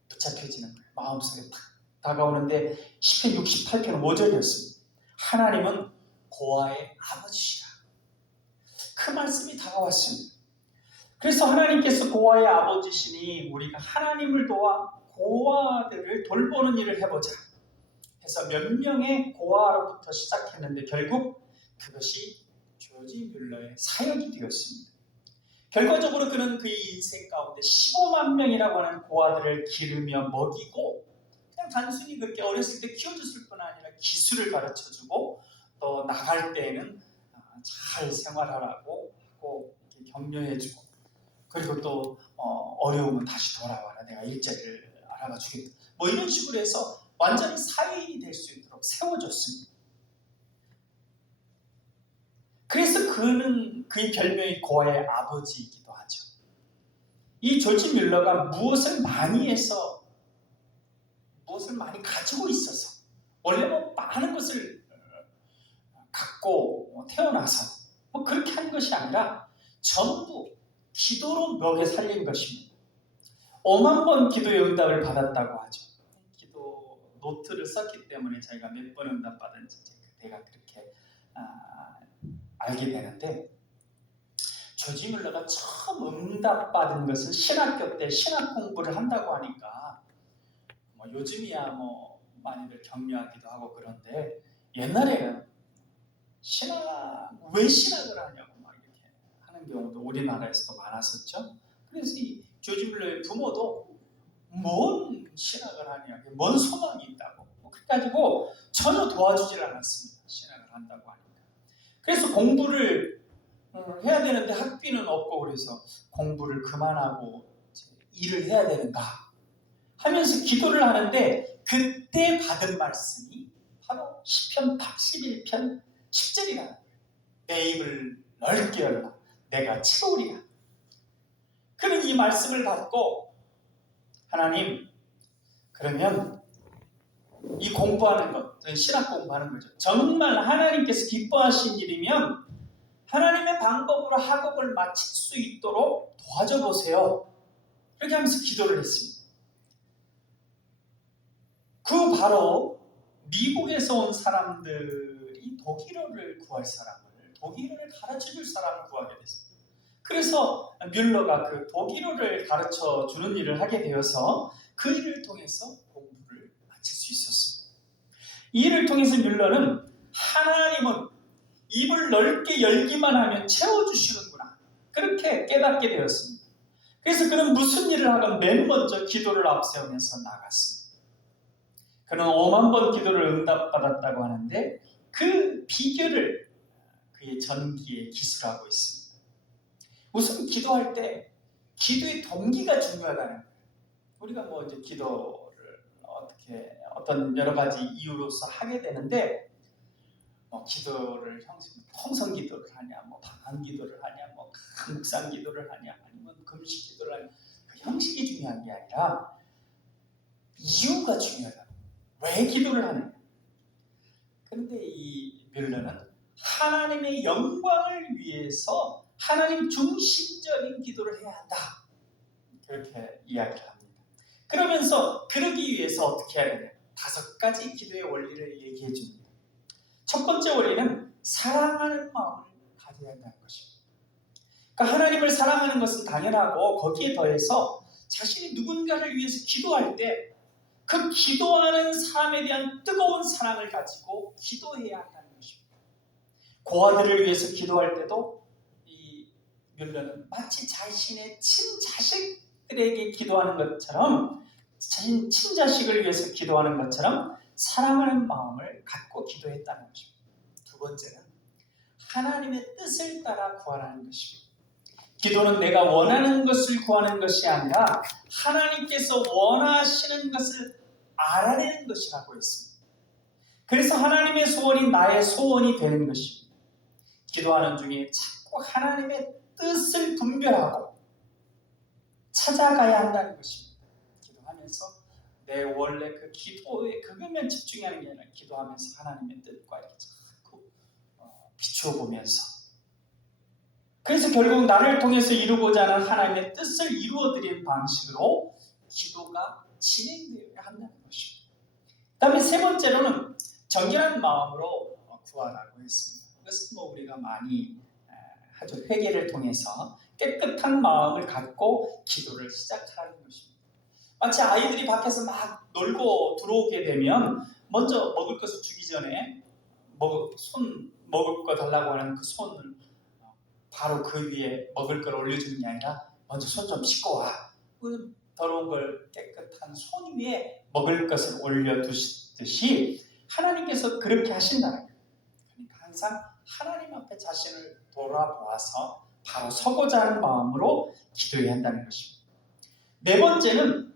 붙잡혀지는 거예요. 마음속에 딱 다가오는데 시편 68편 5절이었습니다. 하나님은 고아의 아버지시라. 그 말씀이 다가왔습니다. 그래서 하나님께서 고아의 아버지시니 우리가 하나님을 도와 고아들을 돌보는 일을 해보자 해서 몇 명의 고아로부터 시작했는데 결국 그것이 조지 뮬러의 사역이 되었습니다. 결과적으로 그는 그의 인생 가운데 15만 명이라고 하는 고아들을 기르며 먹이고 그냥 단순히 그렇게 어렸을 때 키워줬을 뿐 아니라 기술을 가르쳐주고 또 나갈 때에는 잘 생활하라고 하고 이렇게 격려해주고 그리고 또 어려우면 다시 돌아와라 내가 일자리를 알아봐 주겠다 뭐 이런 식으로 해서 완전히 사회인이 될 수 있도록 세워줬습니다. 그래서 그는 그의 별명이 고아의 아버지이기도 하죠. 이 조지 뮬러가 무엇을 많이 해서 무엇을 많이 가지고 있어서 원래 뭐 많은 것을 갖고 태어나서 뭐 그렇게 한 것이 아니라 전부 기도로 먹여 살린 것입니다. 5만 번 기도의 응답을 받았다고 하죠. 기도 노트를 썼기 때문에 자기가 몇 번 응답받은지 내가 그렇게 알게 되는데 조지 뮬러가 처음 응답받은 것은 신학교 때 신학 공부를 한다고 하니까 뭐 요즘이야 뭐 많이들 격려하기도 하고 그런데 옛날에는 왜 신학을 하냐고 막 이렇게 하는 경우도 우리나라에서도 많았었죠. 그래서 이 조지 뮬러의 부모도 뭔 신학을 하냐, 뭔 소망이 있다고 그래가지고 전혀 도와주질 않았습니다. 신학을 한다고 하니까. 그래서 공부를 해야 되는데 학비는 없고 그래서 공부를 그만하고 일을 해야 되는가 하면서 기도를 하는데 그때 받은 말씀이 바로 시편 81편 10절이라는 거예요. 내 입을 넓게 열라 내가 채우리라. 그는 이 말씀을 받고 하나님 그러면 이 공부하는 것 신학 공부하는 거죠. 정말 하나님께서 기뻐하신 일이면 하나님의 방법으로 학업을 마칠 수 있도록 도와줘 보세요. 그렇게 하면서 기도를 했습니다. 그 바로 미국에서 온 사람들이 독일어를 구할 사람을 독일어를 가르쳐줄 사람을 구하게 됐습니다. 그래서 뮬러가 그 독일어를 가르쳐 주는 일을 하게 되어서 그 일을 통해서 공부를 마칠 수 있었습니다. 이 일을 통해서 뮬러는 하나님은 입을 넓게 열기만 하면 채워주시는구나 그렇게 깨닫게 되었습니다. 그래서 그는 무슨 일을 하건 맨 먼저 기도를 앞세우면서 나갔습니다. 그는 5만 번 기도를 응답받았다고 하는데 그 비결을 그의 전기에 기술하고 있습니다. 우선 기도할 때 기도의 동기가 중요하다는 거예요. 우리가 뭐 이제 기도를 어떤 여러 가지 이유로서 하게 되는데 기도를 통성 기도를 하냐, 뭐 방언 기도를 하냐, 뭐 묵상 기도를 하냐, 아니면 금식 기도를 하냐 그 형식이 중요한 게 아니라 이유가 중요하다. 왜 기도를 하느냐? 그런데 이 뮬러는 하나님의 영광을 위해서 하나님 중심적인 기도를 해야 한다. 그렇게 이야기를 합니다. 그러면서 그러기 위해서 어떻게 해야 되냐? 5가지 기도의 원리를 얘기해 줍니다. 첫 번째 원리는 사랑하는 마음을 가져야 한다는 것입니다. 그러니까 하나님을 사랑하는 것은 당연하고 거기에 더해서 자신이 누군가를 위해서 기도할 때 그 기도하는 사람에 대한 뜨거운 사랑을 가지고 기도해야 한다는 것입니다. 고아들을 위해서 기도할 때도 이 뮬러는 마치 자신의 친자식들에게 기도하는 것처럼 자신 친자식을 위해서 기도하는 것처럼 사랑하는 마음을 갖고 기도했다는 것입니다. 두 번째는 하나님의 뜻을 따라 구하라는 것입니다. 기도는 내가 원하는 것을 구하는 것이 아니라 하나님께서 원하시는 것을 알아내는 것이라고 했습니다. 그래서 하나님의 소원이 나의 소원이 되는 것입니다. 기도하는 중에 자꾸 하나님의 뜻을 분별하고 찾아가야 한다는 것입니다. 기도하면서 내 원래 그 기도에 그것만 집중하는 게 아니라 기도하면서 하나님의 뜻과 이렇게 자꾸 비추어 보면서, 그래서 결국 나를 통해서 이루고자 하는 하나님의 뜻을 이루어드리는 방식으로 기도가 진행되어야 한다는 것입니다. 그 다음에 세 번째로는 정결한 마음으로 구하라고 했습니다. 그것은 우리가 많이 하죠. 회개를 통해서 깨끗한 마음을 갖고 기도를 시작하는 것입니다. 마치 아이들이 밖에서 막 놀고 들어오게 되면 먼저 먹을 것을 주기 전에 먹을 거 달라고 하는 그 손을 바로 그 위에 먹을 걸 올려주는 게 아니라 먼저 손 좀 씻고 와. 그 더러운 걸 깨끗한 손 위에 먹을 것을 올려두시듯이 하나님께서 그렇게 하신다는 거예요. 그러니까 항상 하나님 앞에 자신을 돌아보아서 바로 서고자 하는 마음으로 기도해야 한다는 것입니다. 네 번째는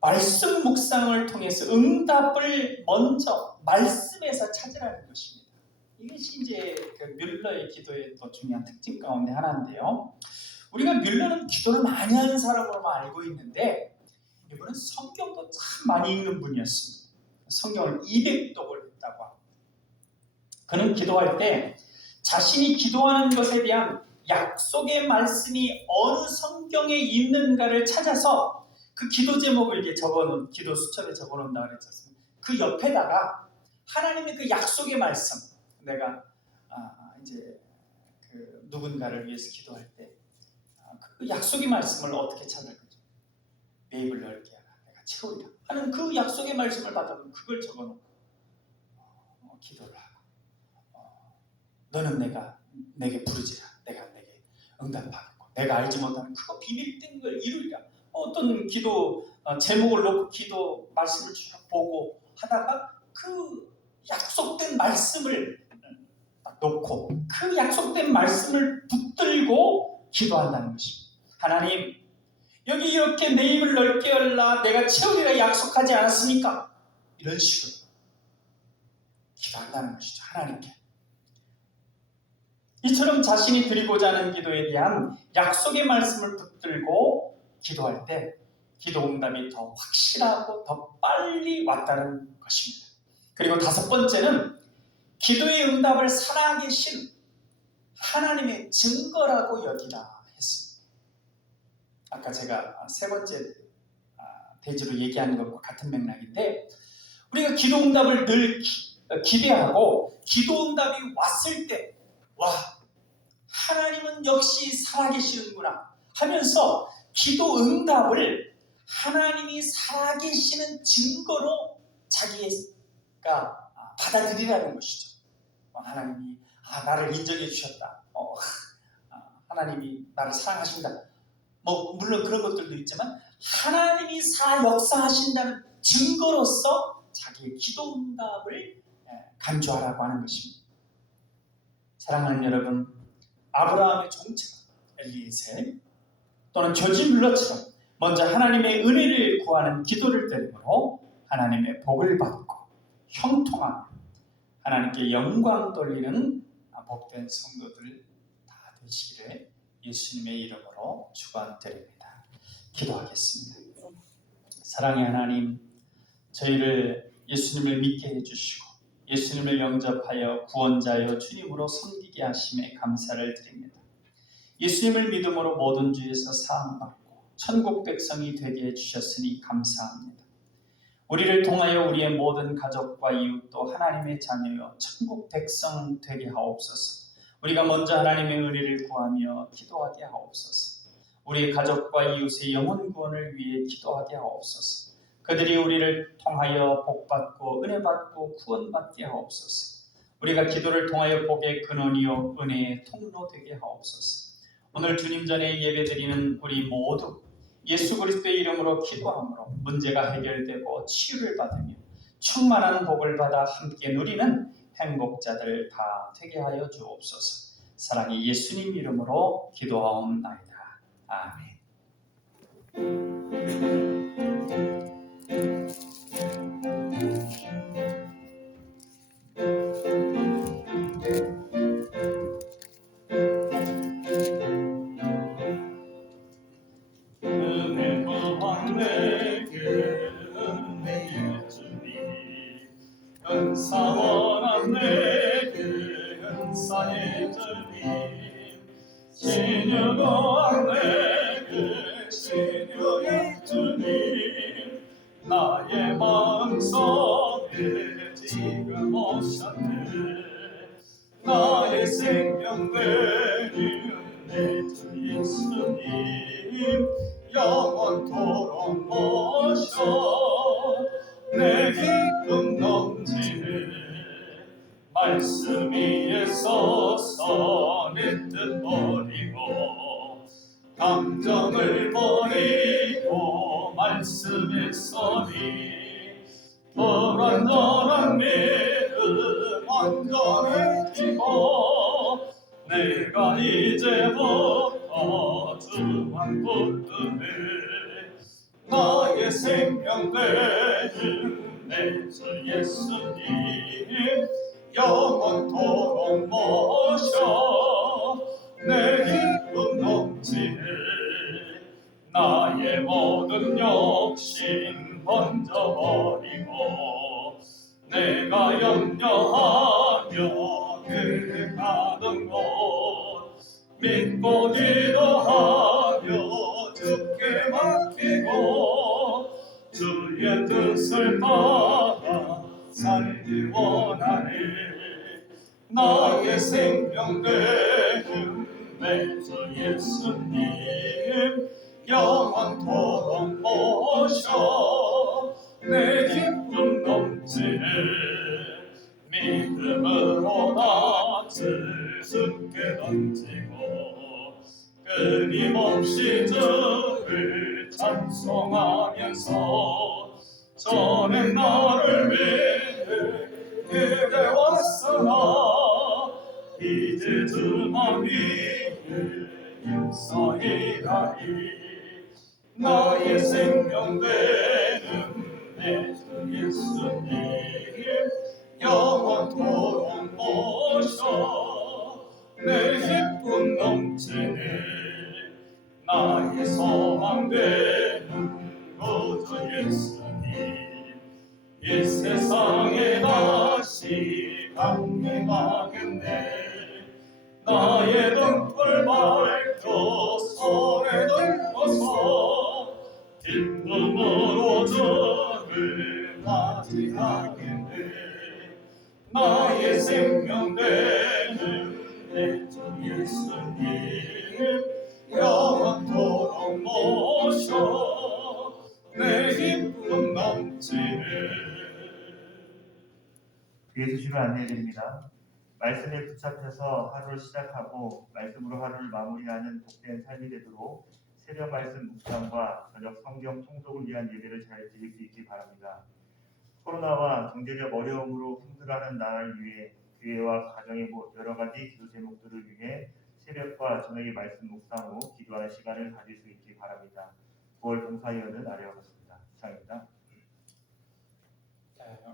말씀 묵상을 통해서 응답을 먼저 말씀에서 찾으라는 것입니다. 이것이 이제 그 뮬러의 기도의 또 중요한 특징 가운데 하나인데요. 우리가 뮬러는 기도를 많이 하는 사람으로만 알고 있는데 이분은 성경도 참 많이 읽는 분이었습니다. 성경을 200독을 했다고 합니다. 그는 기도할 때 자신이 기도하는 것에 대한 약속의 말씀이 어느 성경에 있는가를 찾아서 그 기도 제목을 이렇게 적어놓은, 기도 수첩에 적어놓는다 그랬었습니다. 그 옆에다가 하나님의 그 약속의 말씀, 내가 이제 그 누군가를 위해서 기도할 때 그 약속의 말씀을 어떻게 찾을 거죠? 매입을 넓게 하라, 내가 채우리라 하는 그 약속의 말씀을 받아보면 그걸 적어놓고 기도를 하고 너는 내게 부르지라, 내가 내게 응답하겠고 내가 알지 못하는 그거 비밀된 걸 이루리라. 어떤 기도 제목을 놓고 기도 말씀을 쭉 보고 하다가 그 약속된 말씀을 딱 놓고 그 약속된 말씀을 붙들고 기도한다는 것입니다. 하나님, 여기 이렇게 내 입을 넓게 열라, 내가 채우리라 약속하지 않았습니까? 이런 식으로 기도한다는 것이죠. 하나님께 이처럼 자신이 드리고자 하는 기도에 대한 약속의 말씀을 붙들고 기도할 때 기도 응답이 더 확실하고 더 빨리 왔다는 것입니다. 그리고 다섯 번째는 기도의 응답을 살아계신 하나님의 증거라고 여기라 했습니다. 아까 제가 세 번째 대지로 얘기하는 것과 같은 맥락인데, 우리가 기도 응답을 늘 기대하고 기도 응답이 왔을 때 와, 하나님은 역시 살아계시는구나 하면서 기도 응답을 하나님이 살아계시는 증거로 자기가 받아들이라는 것이죠. 하나님이 나를 인정해 주셨다. 하나님이 나를 사랑하신다. 물론 그런 것들도 있지만 하나님이 역사하신다는 증거로서 자기의 기도 응답을 간주하라고 하는 것입니다. 사랑하는 여러분, 아브라함의 종처럼 엘리에셀 또는 조지 뮬러처럼 먼저 하나님의 은혜를 구하는 기도를 드림으로 하나님의 복을 받고 형통하며 하나님께 영광 돌리는 복된 성도들 다 되시기를 예수님의 이름으로 축원드립니다. 기도하겠습니다. 사랑의 하나님, 저희를 예수님을 믿게 해주시고 예수님을 영접하여 구원자여 주님으로 섬기게 하심에 감사를 드립니다. 예수님을 믿음으로 모든 죄에서 사함받고 천국 백성이 되게 해주셨으니 감사합니다. 우리를 통하여 우리의 모든 가족과 이웃도 하나님의 자녀여 천국 백성 되게 하옵소서. 우리가 먼저 하나님의 은혜를 구하며 기도하게 하옵소서. 우리의 가족과 이웃의 영혼 구원을 위해 기도하게 하옵소서. 그들이 우리를 통하여 복받고 은혜받고 구원받게 하옵소서. 우리가 기도를 통하여 복의 근원이요 은혜의 통로 되게 하옵소서. 오늘 주님 전에 예배드리는 우리 모두 예수 그리스도의 이름으로 기도함으로 문제가 해결되고 치유를 받으며 충만한 복을 받아 함께 누리는 행복자들 다 되게 하여 주옵소서. 사랑의 예수님 이름으로 기도하옵나이다. 아멘. 은혜 구한 내게 은혜의 주님 은사 원한 내게 은사의 주님 신유 구한 내게 신유의 주님 나의 마음속에 지금 오셨네 나의 생명 되는 내 주 예수님 영원토록 모셔 내 기쁨 넘치네 말씀 위에 서서 내 뜻 버리고 감정을 버리고 말씀에 서리 불완전한 믿음 완전해지고 내가 이제부터 주만 붙드네 나의 생명 되는 내 주 예수님 영원토록 모셔 내 기쁨 넘치네 나의 모든 욕심 던져버리고 내가 염려하며 그 가던 곳 믿고 기도하며 주께 맡기고 주의 뜻을 따라 살기 원하네 나의 생명 되는 내 주 예수님 영원토록 모셔 내 기쁨 넘치네 믿음으로 낯을 주께 던지고 끊임없이 주를 찬송하면서 전에 나를 위해 그대 왔으나 이제 주만 위에 용서이라니 나의 생명 되는 내 주 예수님 영원토록 모셔 내 기쁨 넘치네 나의 소망 되는 구주 예수님 이 세상에 다시 강림하겠네 나의 등불 밝혀 손에 들고서 기쁨으로 주를 맞이하겠네 나의 생명 되는 내 주 예수님 영원토록 모셔 내 기쁨 넘치네 귀에 수시로 안내해드립니다. 말씀에 붙잡혀서 하루를 시작하고 말씀으로 하루를 마무리하는 복된 삶이 되도록 새벽 말씀 묵상과 저녁 성경 통독을 위한 예배를 잘 드릴 수 있기 바랍니다. 코로나와 경제적 어려움으로 힘들어하는 나라를 위해 교회와 가정의 여러 가지 기도 제목들을 위해 새벽과 저녁의 말씀 묵상 후 기도하는 시간을 가질 수 있기 바랍니다. 9월 봉사위원은 아래와 같습니다. 이상입니다.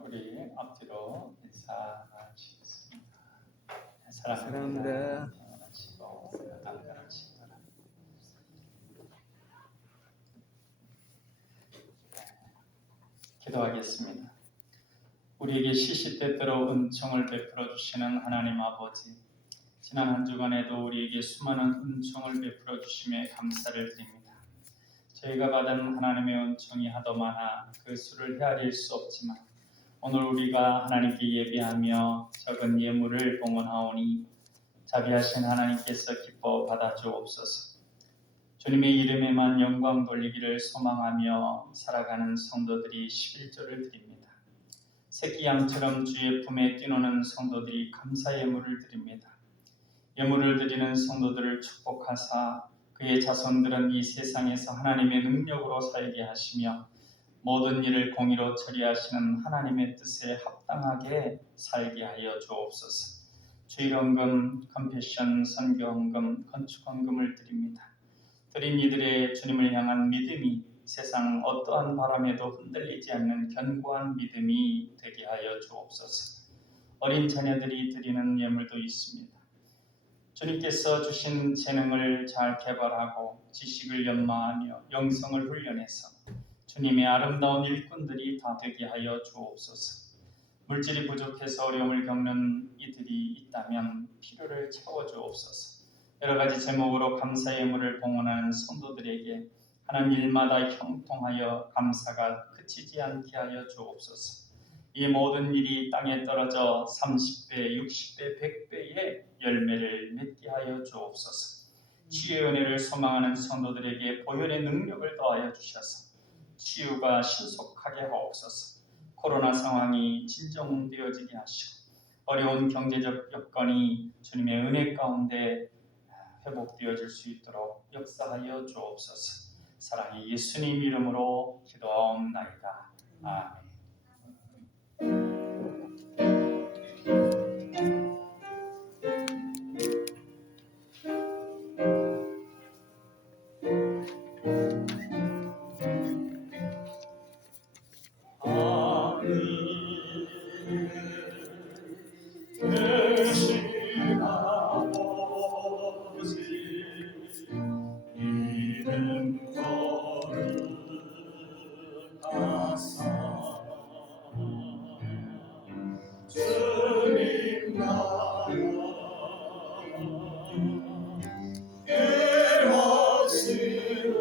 우리 앞뒤로 인사 나누시겠습니다. 사랑합니다. 안녕하시고 안녕하시고 기도하겠습니다. 우리에게 시시때때로 은총을 베풀어 주시는 하나님 아버지, 지난 한 주간에도 우리에게 수많은 은총을 베풀어 주심에 감사를 드립니다. 저희가 받은 하나님의 은총이 하도 많아 그 수를 헤아릴 수 없지만 오늘 우리가 하나님께 예배하며 적은 예물을 봉헌하오니 자비하신 하나님께서 기뻐 받아주옵소서. 주님의 이름에만 영광 돌리기를 소망하며 살아가는 성도들이 11조를 드립니다. 새끼 양처럼 주의 품에 뛰노는 성도들이 감사 예물을 드립니다. 예물을 드리는 성도들을 축복하사 그의 자손들은 이 세상에서 하나님의 능력으로 살게 하시며 모든 일을 공의로 처리하시는 하나님의 뜻에 합당하게 살게 하여 주옵소서. 주일헌금, 컴패션, 선교헌금, 건축헌금을 드립니다. 드린 이들의 주님을 향한 믿음이 세상 어떠한 바람에도 흔들리지 않는 견고한 믿음이 되게 하여 주옵소서. 어린 자녀들이 드리는 예물도 있습니다. 주님께서 주신 재능을 잘 개발하고 지식을 연마하며 영성을 훈련해서 주님의 아름다운 일꾼들이 다 되게 하여 주옵소서. 물질이 부족해서 어려움을 겪는 이들이 있다면 필요를 채워주옵소서. 여러 가지 제목으로 감사 예물을 봉헌하는 성도들에게 하는 일마다 형통하여 감사가 그치지 않게 하여 주옵소서. 이 모든 일이 땅에 떨어져 30배, 60배, 100배의 열매를 맺게 하여 주옵소서. 치유의 은혜를 소망하는 성도들에게 보혈의 능력을 더하여 주셔서 치유가 신속하게 하옵소서. 코로나 상황이 진정되어지게 하시고 어려운 경제적 여건이 주님의 은혜 가운데 회복되어질 수 있도록 역사하여 주옵소서. 사랑의 예수님 이름으로 기도하옵나이다. 아멘. 대신 아버지 이름 거룩하사 주님 나라 깨하시고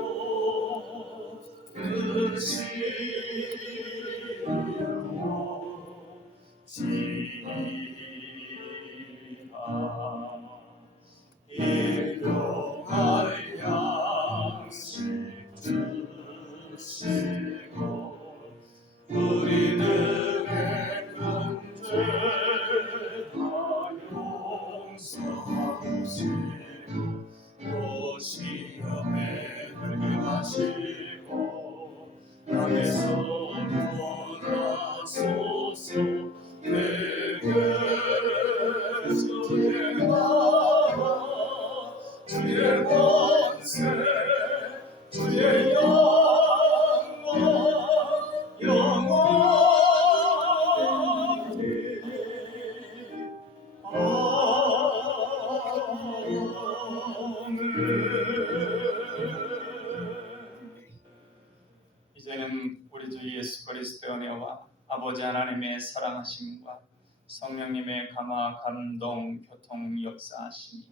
뜻이로 지하 일용할 양식 주시고 우리들의 큰 죄 다 용서하시고 또 시험에 들게 하시고 땅에서 구원하소서. 내게 주의 나라 주의 권세 주의 영광 영원히 이제는 우리 주 예수 그리스도의 은혜와 아버지 하나님의 사랑하심과 성령님의 감화 감동 교통 역사하심이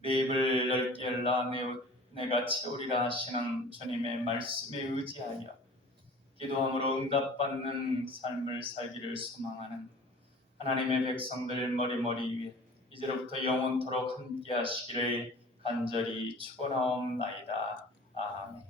내 입을 넓게 열라 내가 채우리라 하시는 주님의 말씀에 의지하여 기도함으로 응답받는 삶을 살기를 소망하는 하나님의 백성들 머리머리 위에 이제로부터 영원토록 함께 하시기를 간절히 축원하옵나이다. 아멘.